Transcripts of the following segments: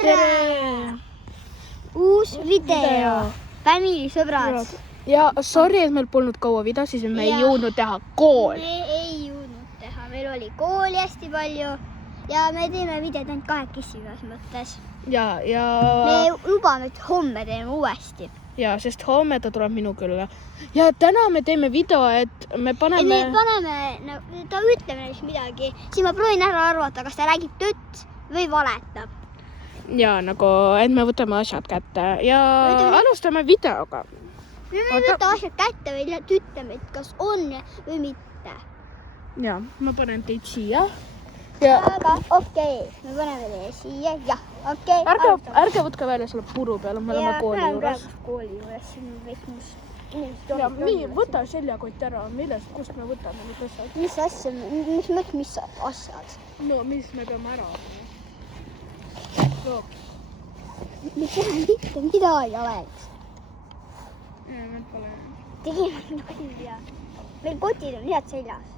tere! Uus video. Family sõbrad. Ja sorry, et meil polnud kaua videosid, me ei jõudnud teha kool. Me ei jõudnud teha, meil oli kooli hästi palju ja me teeme videot ainult kahekesi ühes mõttes. Ja Me lubame, et homme teeme uuesti. Ja, sest homme ta tuleb minu külla. Ja täna me teeme video, et me paneme... Ta ütleme neist midagi, siis ma proovin ära arvata, kas ta räägib tõtt või valetab. Ja nagu, et me võtame asjad kätte ja alustame videoga. Me ei võta asjad kätte või ütleme, et kas on või mitte. Ja, ma panen teid siia. Aga okei, me paneme teid siia, jah, okei. Ärge võtke välja selle puru peale, me oleme kooli juures. Kooli juures, siin on kõik muus. Ja, võta seljakott ära, kust me võtame need asjad? Mis asjad, mis asjad? No, mis me peame ära? Me pole mitte midagi oleks. Meil pole. Tegime nalja. Meil kotid on head seljas.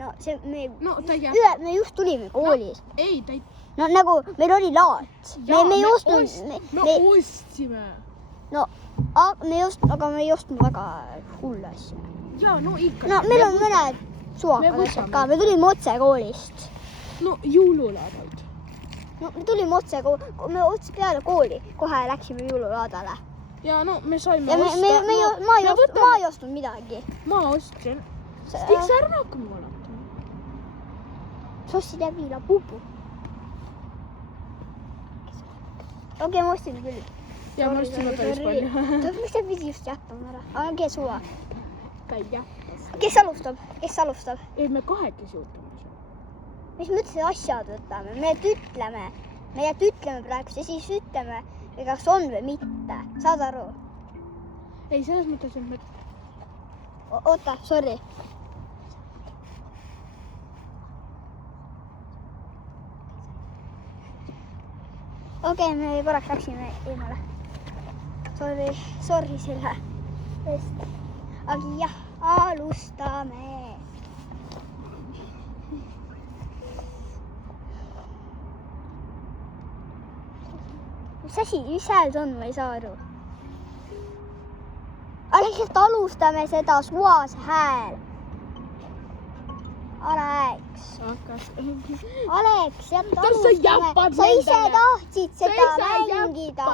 No see me just tulime koolis. Ei, ta ei... No nagu meil oli laat. Me ostsime. No, aga me ei ostnud väga hull asja. Ja, no ikka. No meil on mõned suvakad asjad ka. Me tulime otse koolist. No jõululaadalt. No me tulime otse peale kooli. Kohe läksime jõululaadale. Ja no me saime osta. Ma ei ostnud midagi. Ma ostsin. Stiks ära hakkama valatama. Sa ostsid viila pupu. Okei, ma ostsin küll. Ja ma ostsime päris palju. Mis ta pidi just jätama ära? Aga kes suva? Päia. Kes alustab? Ei, me kahekesi jutame. Mis mõtlesid asjad võtame? Me ütleme praegu ja siis ütleme, kas on või mitte. Saad aru? Ei, selles mõttes, et me... Oota, sorry. Okei, me korraks läksime eemale. Sorry selle eest. Aga jah, alustame. Mis hääl see on, ma ei saa aru. Aleks, alustame seda suase hääl. Aleks, jätta alustame. Sa ise tahtsid seda mängida.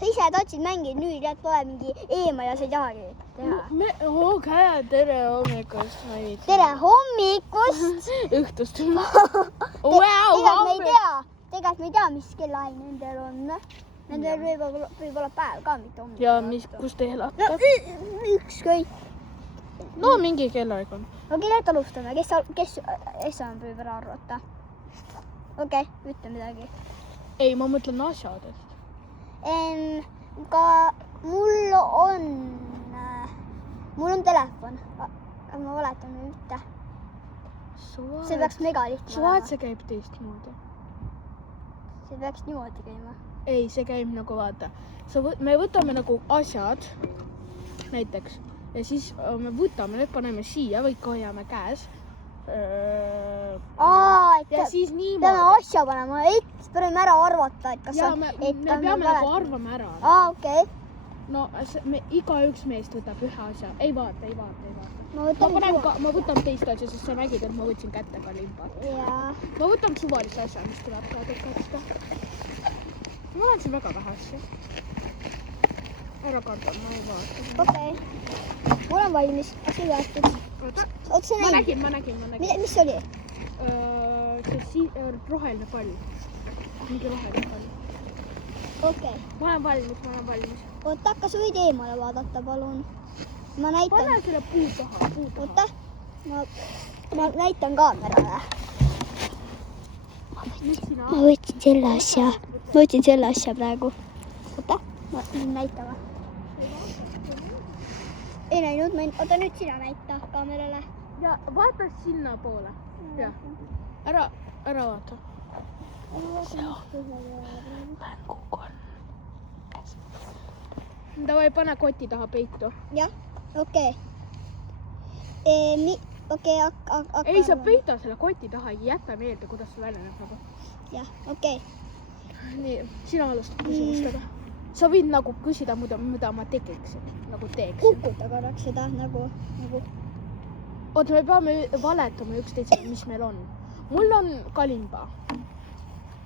Sa ise tahtsid mängida, nüüd jääd pole mingi eemal ja sa ei tahagi teha. Tere hommikust. Tere hommikust. Õhtust. Tegelikult me ei tea, mis kellaaeg nendel on. Nendel võib olla päev ka, mitte hommik. Ja kus te elate? No ükskõik. No mingi kellaaeg on. Okei, nüüd alustame. Kes on võib ära arvata? Okei, ütle midagi. Ei, ma mõtlen asjadest. Ka mul on telefon. Aga ma valetan ühte. See peaks mega lihtne olema. See käib teistmoodi. See peaks niimoodi käima. Ei, see käib nagu vaata. Me võtame nagu asjad, näiteks, ja siis me võtame, need paneme siia või hoiame käes. Ja siis niimoodi. Peame asja panema, peame ära arvata, et kas on... Me peame nagu arvama ära. Okei. No, igaüks meest võtab ühe asja. Ei vaata. Ma võtan teist asja, sest sa nägid, et ma võtsin kätte ka limbad. Ma võtan suvalise asja, mis tuleb ka tõkata. Ma olen siin väga vähe asja. Ära karda, ma ei vaata. Okei. Mul on valmis. Asi võetud. Ma nägin. Mis oli? See roheline pall. Mingi roheline pall. Okei. Ma olen valmis. Oota, kas võid eemale vaadata, palun? Ma näitan. Pane selle puu taha. Oota. Ma näitan kaamerale. Ma võtsin selle asja praegu. Oota, ma näitama. Ei näinud, oota nüüd sina näita kaamerale. Ja vaata sinna poole. Ära vaata. See on mängukonn. Davai, pane koti taha peitu. Jah, okei. Ei, sa peita selle koti taha ja jäta meelde, kuidas see välja näeb nagu. Jah, okei. Nii, sina alustad küsimustega. Sa võid nagu küsida, mida ma tegeksin, nagu teeksin. Kukuta korraks seda nagu. Oota, me peame valetama üksteisele, mis meil on. Mul on kalimba.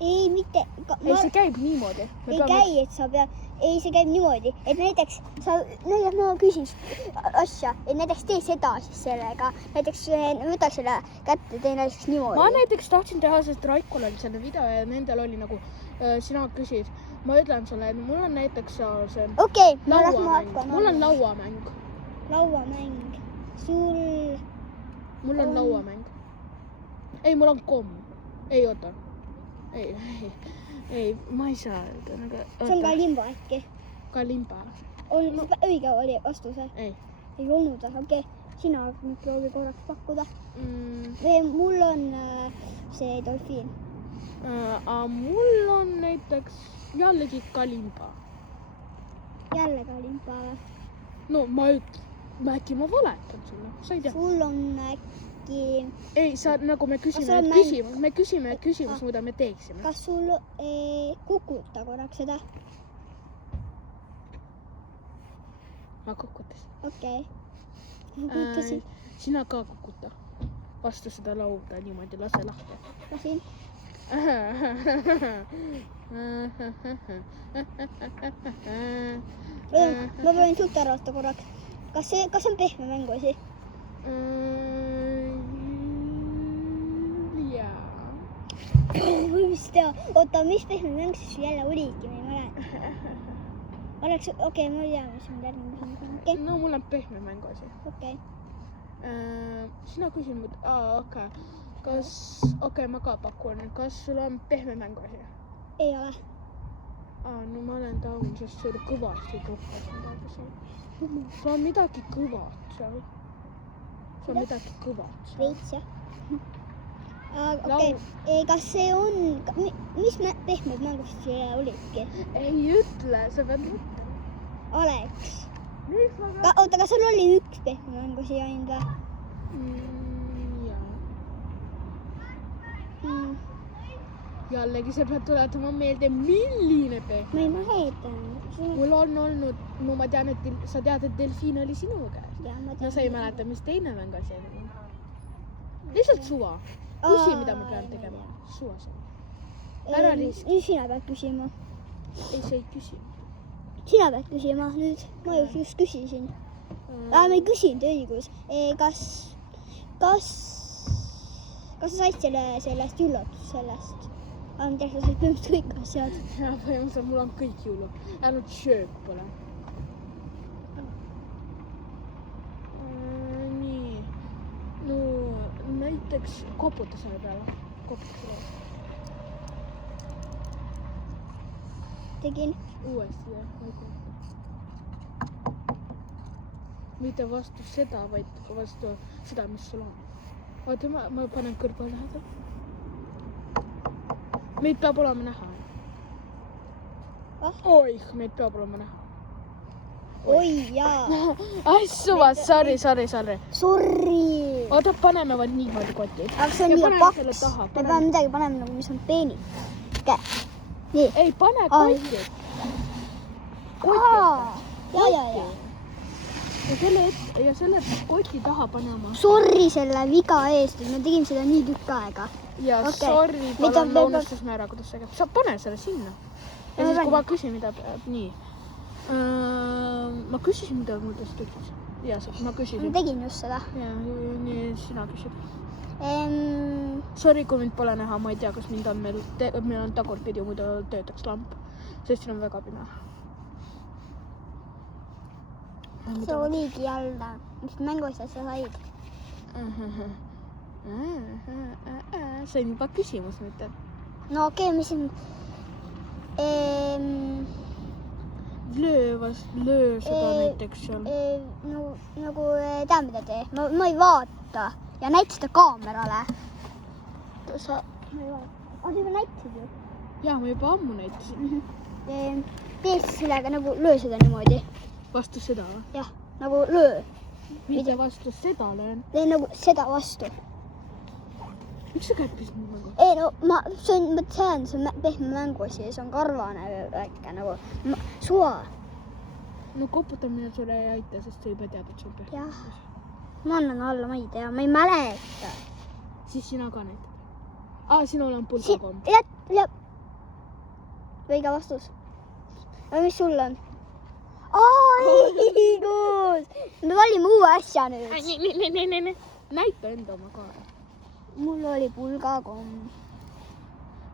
Ei, mitte. Ei, see käib niimoodi. Ei käi, et sa pead. Ei, see käib niimoodi, et näiteks ma küsin asja, et näiteks tee seda siis sellega. Näiteks võta selle kätte, tee näiteks niimoodi. Ma näiteks tahtsin teha, sest Raikul oli selle video ja nendel oli nagu, sina küsid. Ma ütlen sulle, et mul on näiteks see lauamäng. Mul on lauamäng. Lauamäng. Mul on lauamäng. Ei, mul on komm. Ei, oota. Ei, ma ei saa. See on kalimba äkki. Kalimba. Õige oli vastus. Ei. Ei olnud, okei. Sina proovi korraks pakkuda. Mul on see delfiin. Mul on näiteks jällegi kalimba. Jälle kalimba või? No äkki ma valetan sulle, sa ei tea. Sul on äkki... Ei, nagu me küsime küsimus, mida me teeksime. Kas sul kukuta korraks seda? Ma kukutasin. Okei. Sina ka kukuta. Vastu seda lauda niimoodi, lase lahti. Lasin. Ma võin sult arvata korraks. Kas on pehme mänguasi? Jaa. Mis tea? Oota, mis pehme mäng siis jälle oligi? Ma ei mäleta. Okei, ma ei tea, mis on järgmine küsimus. No mul on pehme mänguasi. Okei. Sina küsid mul, okei, ma ka pakun. Kas sul on pehme mänguasi? Ei ole. No ma olen taun, sest see oli kõvasti tuhkas midagi seal. Sul on midagi kõvat seal. Veits, jah. Okei, kas see on... Mis pehmed mängust see olidki? Ei ütle, sa pead mõtlema. Oleks. Oota, kas sul oli üks pehme mängusi ainult või? Jaa. Jällegi sa pead tuletama meelde, milline pehme. Ma ei mäleta. Mul on olnud, no ma tean, et sa tead, et delfiin oli sinu käes. No sa ei mäleta, mis teine mängasi oli. Lihtsalt suva. Küsi, mida ma pean tegema. Suva see. Ära riski. Nüüd sina pead küsima. Ei, sa ei küsi. Sina pead küsima. Nüüd ma just küsisin. Ma ei küsinud õigus. Kas sa said sellest üllatus sellest? Tead, sa said põhimõtteliselt kõik asjad. Ja põhimõtteliselt mul on kõik jõulu. Ainult sööb pole. Nii. No näiteks koputa selle peale. Koputa selle peale. Tegin. Uuesti, jah. Mitte vastu seda, vaid vastu seda, mis sul on. Oota, ma panen kõrva lähedal. Meid peab olema näha. Oih, meid peab olema näha. Oi, jaa. Ai, suva, sorry. Sorry. Oota, paneme vaid niimoodi kotid. Aga see on liiga paks. Me peame midagi panema, nagu mis on peenike. Nii. Ei, pane kotid. Jaa. Ja selle koti taha panema. Sorry selle viga eest, et me tegime seda nii tükk aega. Ja sorry, palun loonustas me ära, kuidas see käib. Sa pane selle sinna. Ja siis, kui ma küsin, mida peab, nii. Ma küsisin, mida muudest ütles. Ja, ma küsisin. Ma tegin just seda. Ja, nii sina küsid. Sorry, kui mind pole näha, ma ei tea, kas mind on meil on tagurpidi, muidu töötaks lamp. Sest siin on väga pime. See oligi jälle. Mis mänguasjad sa said? See on juba küsimus nüüd. No okei, mis on... Löö seda näiteks seal. Nagu tea, mida tee. Ma ei vaata. Ja näita seda kaamerale. Sa... Ma ei vaata. Sa juba näitasid ju? Jaa, ma juba ammu näitasin. Tee siis sellega nagu löö seda niimoodi. Vastu seda või? Jah, nagu löö. Mitte vastu seda löön. Tee nagu seda vastu. miks sa käppisid mu mängu? Ei no see on pehme mänguasi ja see on karvane väike nagu suva. No koputamine sulle ei aita, sest sa juba tead, et see on pehme. Jah. Ma annan alla, ma ei tea, ma ei mäleta. Siis sina ka näitad. Sinul on pulgakomm. Jah. Õige vastus. Aga mis sul on? Õigus! Me valime uue asja nüüd. Näita enda oma ka. Mul oli pulgakomm.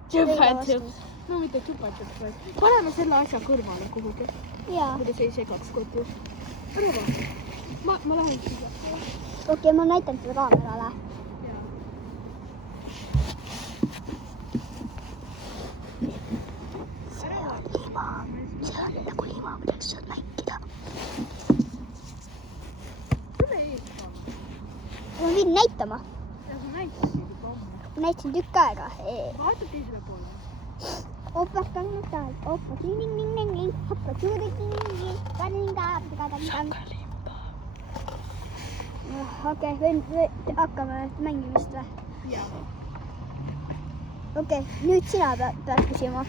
Tšupa-tšup. No mitte tšupa-tšup, vaid paneme selle asja kõrvale kuhugi. Jaa. Kuidas ei segaks kotis. Ära va. Ma lähen siia. Okei, ma näitan seda kaamerale. See on nagu lima, milleks saad mängida. Ma võin näitama. Ja sa näitasid juba homme. Ma näitasin tükk aega. Vaata teisele poole. Oppa, kannatad. Oppa, ting-ting-ting-ting. Hoppa, tuudik-ting-ting-ting. Sakalimba. Okei, hakkame mängimist või? Jaa. Okei, nüüd sina pead küsima.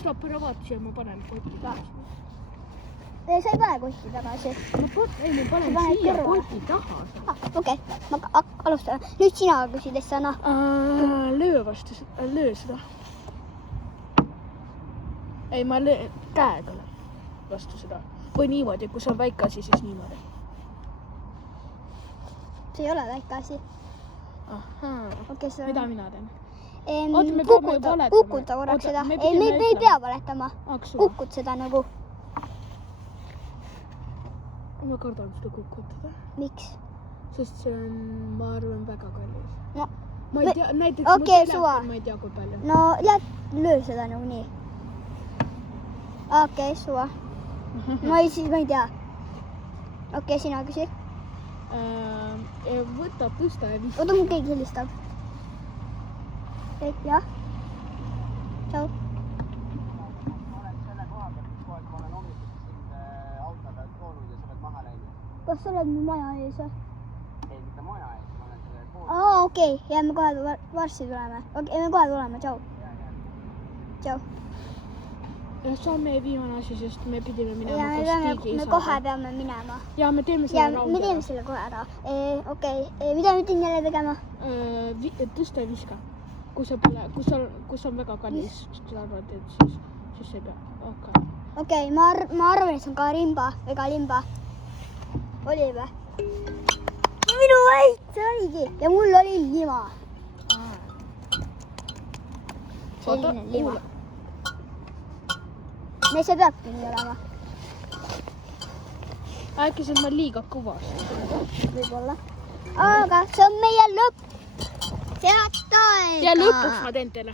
Stopp, ära vaata siia, ma panen kotti tagasi. Sa ei pane kotti tagasi. Ma panen siia kotti taha. Okei, ma alustan. Nüüd sina küsides sana. Löö seda. Ei, ma löön käega vastu seda. Või niimoodi, kui see on väike asi, siis niimoodi. See ei ole väike asi. Ahaa. Mida mina teen? Kukuta korraks seda. Ei, me ei pea valetama. Kukud seda nagu. Ma kardan seda kukutada. Miks? Sest see on, ma arvan, väga kallis. No, ma ei tea, näiteks mu telefon, ma ei tea kui palju. No, löö seda nagu nii. Okei, suva. Ma ei tea. Okei, sina küsi. Võta, tõsta ja viska. Oota, mul keegi helistab. Jah. Tšau. Ma olen selle koha peal, kus kohe, ma olen hommikust sind autoga toonud ja sa oled maha läinud. Kas sa oled mu maja ees või? Ei, mitte maja ees, ma olen selle kooli. Okei. Ja me kohe varsti tuleme. Okei, me kohe tuleme. Tšau. Tšau. See on meie viimane asi, sest me pidime minema me kohe peame minema. Ja me teeme selle raudele. Me teeme selle kohe ära. Okei, mida me pidime jälle tegema? Tõsta ja viska. Kus on väga kallis, sa arvad, et siis ei pea. Okei, ma arvan, et see on karimba või kalimba. Oli või? Minu väit, see oligi. Ja mul oli lima. Selline lima. See peabki nii olema. Äkki see on liiga kõvas. Võib-olla. Aga see on meie lõpp. Head aega. Ja lõpuks ma teen teile.